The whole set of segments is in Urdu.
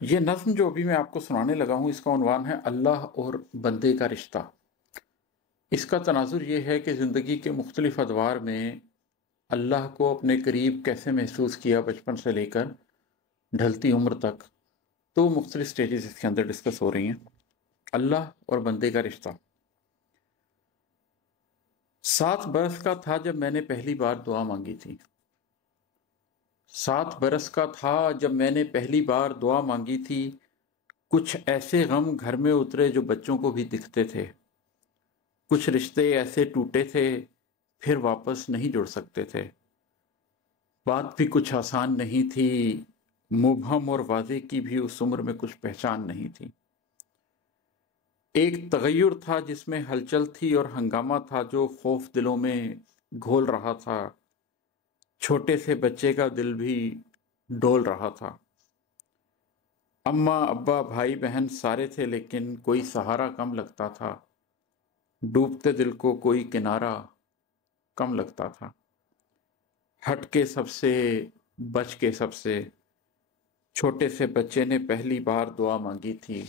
یہ نظم جو ابھی میں آپ کو سنانے لگا ہوں، اس کا عنوان ہے اللہ اور بندے کا رشتہ۔ اس کا تناظر یہ ہے کہ زندگی کے مختلف ادوار میں اللہ کو اپنے قریب کیسے محسوس کیا، بچپن سے لے کر ڈھلتی عمر تک۔ تو مختلف سٹیجز اس کے اندر ڈسکس ہو رہی ہیں۔ اللہ اور بندے کا رشتہ۔ 7 برس کا تھا جب میں نے پہلی بار دعا مانگی تھی۔ 7 برس کا تھا جب میں نے پہلی بار دعا مانگی تھی۔ کچھ ایسے غم گھر میں اترے جو بچوں کو بھی دکھتے تھے۔ کچھ رشتے ایسے ٹوٹے تھے پھر واپس نہیں جڑ سکتے تھے۔ بات بھی کچھ آسان نہیں تھی، مبہم اور واضح کی بھی اس عمر میں کچھ پہچان نہیں تھی۔ ایک تغیر تھا جس میں ہلچل تھی اور ہنگامہ تھا جو خوف دلوں میں گھول رہا تھا۔ چھوٹے سے بچے کا دل بھی ڈول رہا تھا۔ اماں ابا بھائی بہن سارے تھے لیکن کوئی سہارا کم لگتا تھا۔ ڈوبتے دل کو کوئی کنارہ کم لگتا تھا۔ ہٹ کے سب سے، بچ کے سب سے، چھوٹے سے بچے نے پہلی بار دعا مانگی تھی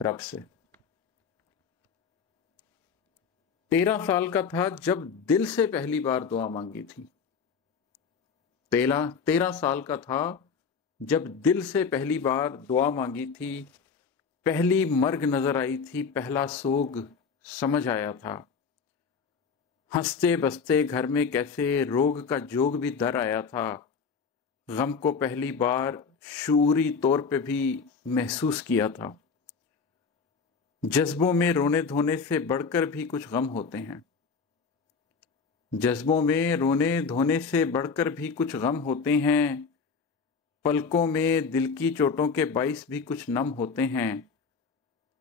رب سے۔ 13 سال کا تھا جب دل سے پہلی بار دعا مانگی تھی۔ 13 سال کا تھا جب دل سے پہلی بار دعا مانگی تھی۔ پہلی مرگ نظر آئی تھی، پہلا سوگ سمجھ آیا تھا۔ ہنستے بستے گھر میں کیسے روگ کا جوگ بھی در آیا تھا۔ غم کو پہلی بار شعوری طور پہ بھی محسوس کیا تھا۔ جذبوں میں رونے دھونے سے بڑھ کر بھی کچھ غم ہوتے ہیں۔ جذبوں میں رونے دھونے سے بڑھ کر بھی کچھ غم ہوتے ہیں۔ پلکوں میں دل کی چوٹوں کے باعث بھی کچھ نم ہوتے ہیں۔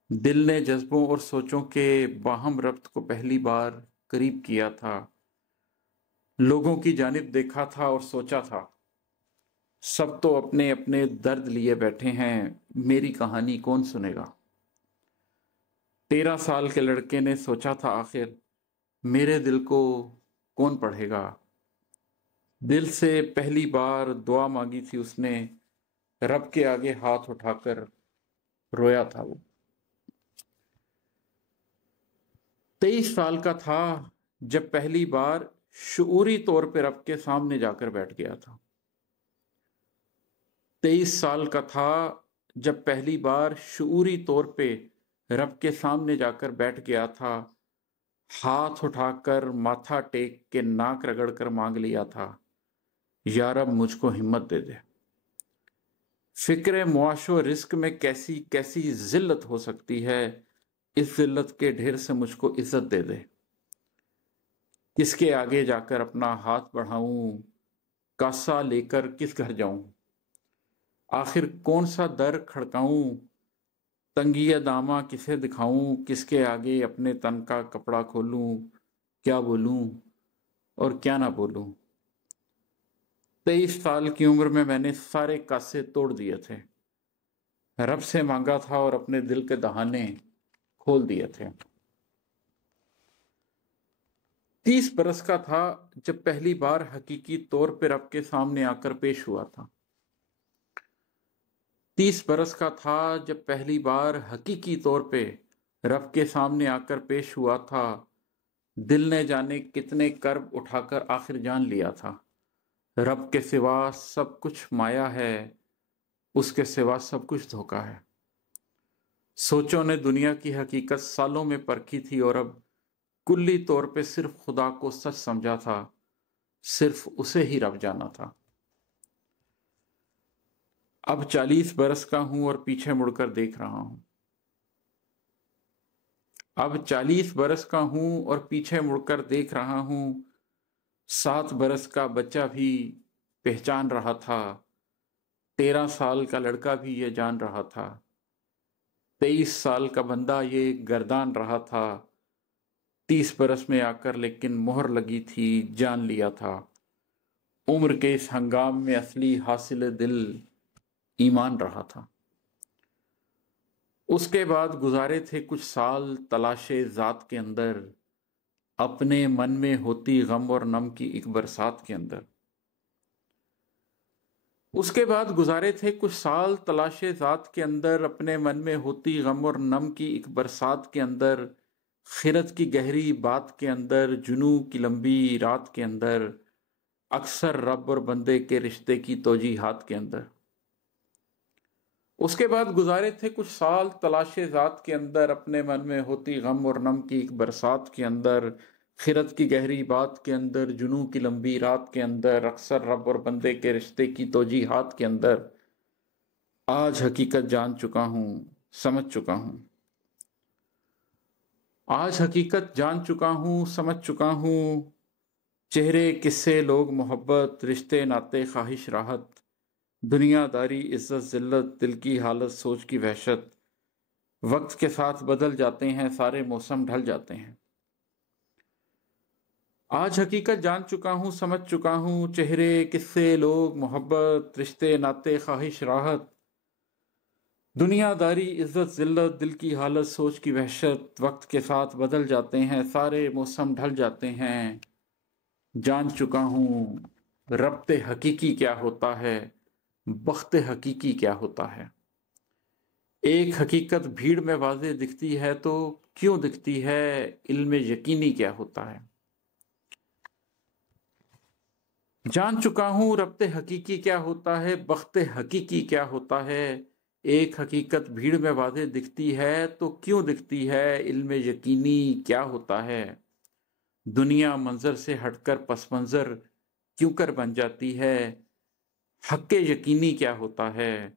دل نے جذبوں اور سوچوں کے باہم ربط کو پہلی بار قریب کیا تھا۔ لوگوں کی جانب دیکھا تھا اور سوچا تھا، سب تو اپنے اپنے درد لیے بیٹھے ہیں، میری کہانی کون سنے گا۔ 13 سال کے لڑکے نے سوچا تھا، آخر میرے دل کو کون پڑھے گا۔ دل سے پہلی بار دعا مانگی تھی اس نے، رب کے آگے ہاتھ اٹھا کر رویا تھا وہ۔ 23 سال کا تھا جب پہلی بار شعوری طور پہ رب کے سامنے جا کر بیٹھ گیا تھا۔ 23 سال کا تھا جب پہلی بار شعوری طور پہ رب کے سامنے جا کر بیٹھ گیا تھا۔ ہاتھ اٹھا کر، ماتھا ٹیک کے، ناک رگڑ کر مانگ لیا تھا، یا رب مجھ کو ہمت دے دے۔ فکر معاش و رزق میں کیسی کیسی ذلت ہو سکتی ہے، اس ذلت کے ڈھیر سے مجھ کو عزت دے دے۔ کس کے آگے جا کر اپنا ہاتھ بڑھاؤں، کاسا لے کر کس گھر جاؤں، آخر کون سا در کھڑکاؤں، تنگی داماں کسے دکھاؤں، کس کے آگے اپنے تن کا کپڑا کھولوں، کیا بولوں اور کیا نہ بولوں۔ 23 سال کی عمر میں نے سارے کاسے توڑ دیے تھے، رب سے مانگا تھا اور اپنے دل کے دہانے کھول دیے تھے۔ 30 برس کا تھا جب پہلی بار حقیقی طور پہ رب کے سامنے آ کر پیش ہوا تھا۔ 30 برس کا تھا جب پہلی بار حقیقی طور پہ رب کے سامنے آ کر پیش ہوا تھا۔ دل نے جانے کتنے کرب اٹھا کر آخر جان لیا تھا، رب کے سوا سب کچھ مایا ہے، اس کے سوا سب کچھ دھوکا ہے۔ سوچوں نے دنیا کی حقیقت سالوں میں پرکھی تھی اور اب کلی طور پہ صرف خدا کو سچ سمجھا تھا، صرف اسے ہی رب جانا تھا۔ اب 40 برس کا ہوں اور پیچھے مڑ کر دیکھ رہا ہوں۔ اب 40 برس کا ہوں اور پیچھے مڑ کر دیکھ رہا ہوں۔ 7 برس کا بچہ بھی پہچان رہا تھا، 13 سال کا لڑکا بھی یہ جان رہا تھا، 23 سال کا بندہ یہ گردان رہا تھا۔ 30 برس میں آ کر لیکن مہر لگی تھی، جان لیا تھا، عمر کے اس ہنگام میں اصلی حاصل دل ایمان رہا تھا۔ اس کے بعد گزارے تھے کچھ سال تلاش ذات کے اندر، اپنے من میں ہوتی غم اور نم کی ایک برسات کے اندر۔ اس کے بعد گزارے تھے کچھ سال تلاش ذات کے اندر، اپنے من میں ہوتی غم اور نم کی ایک برسات کے اندر، خرد کی گہری بات کے اندر، جنوں کی لمبی رات کے اندر، اکثر رب اور بندے کے رشتے کی توجیحات کے اندر۔ اس کے بعد گزارے تھے کچھ سال تلاش ذات کے اندر، اپنے من میں ہوتی غم اور نم کی ایک برسات کے اندر، خرد کی گہری بات کے اندر، جنوں کی لمبی رات کے اندر، اکثر رب اور بندے کے رشتے کی توجیحات کے اندر۔ آج حقیقت جان چکا ہوں، سمجھ چکا ہوں۔ آج حقیقت جان چکا ہوں، سمجھ چکا ہوں۔ چہرے قصے لوگ محبت، رشتے ناطے خواہش راحت، دنیا داری عزت ذلت، دل کی حالت سوچ کی وحشت، وقت کے ساتھ بدل جاتے ہیں، سارے موسم ڈھل جاتے ہیں۔ آج حقیقت جان چکا ہوں، سمجھ چکا ہوں۔ چہرے قصے لوگ محبت، رشتے ناطے خواہش راحت، دنیا داری عزت ذلت، دل کی حالت سوچ کی وحشت، وقت کے ساتھ بدل جاتے ہیں، سارے موسم ڈھل جاتے ہیں۔ جان چکا ہوں ربط حقیقی کیا ہوتا ہے، بخت حقیقی کیا ہوتا ہے۔ ایک حقیقت بھیڑ میں واضح دکھتی ہے تو کیوں دکھتی ہے، علم یقینی کیا ہوتا ہے۔ جان چکا ہوں ربط حقیقی کیا ہوتا ہے، بخت حقیقی کیا ہوتا ہے۔ ایک حقیقت بھیڑ میں واضح دکھتی ہے تو کیوں دکھتی ہے، علم یقینی کیا ہوتا ہے۔ دنیا منظر سے ہٹ کر پس منظر کیوں کر بن جاتی ہے، حق یقینی کیا ہوتا ہے۔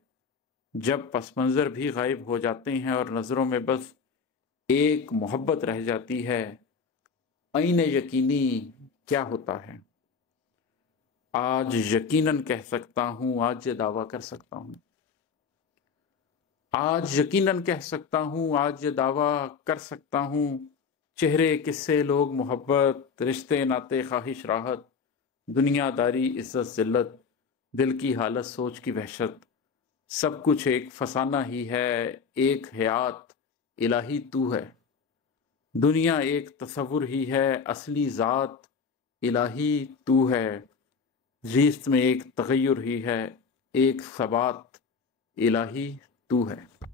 جب پس منظر بھی غائب ہو جاتے ہیں اور نظروں میں بس ایک محبت رہ جاتی ہے، عین یقینی کیا ہوتا ہے۔ آج یقیناً کہہ سکتا ہوں، آج یہ دعویٰ کر سکتا ہوں۔ آج یقیناً کہہ سکتا ہوں، آج یہ دعویٰ کر سکتا ہوں۔ چہرے قصے لوگ محبت، رشتے ناطے خواہش راحت، دنیا داری عزت ذلت، دل کی حالت سوچ کی وحشت، سب کچھ ایک فسانہ ہی ہے، ایک حیات الہی تو ہے۔ دنیا ایک تصور ہی ہے، اصلی ذات الہی تو ہے۔ زیست میں ایک تغیر ہی ہے، ایک ثبات الہی تو ہے۔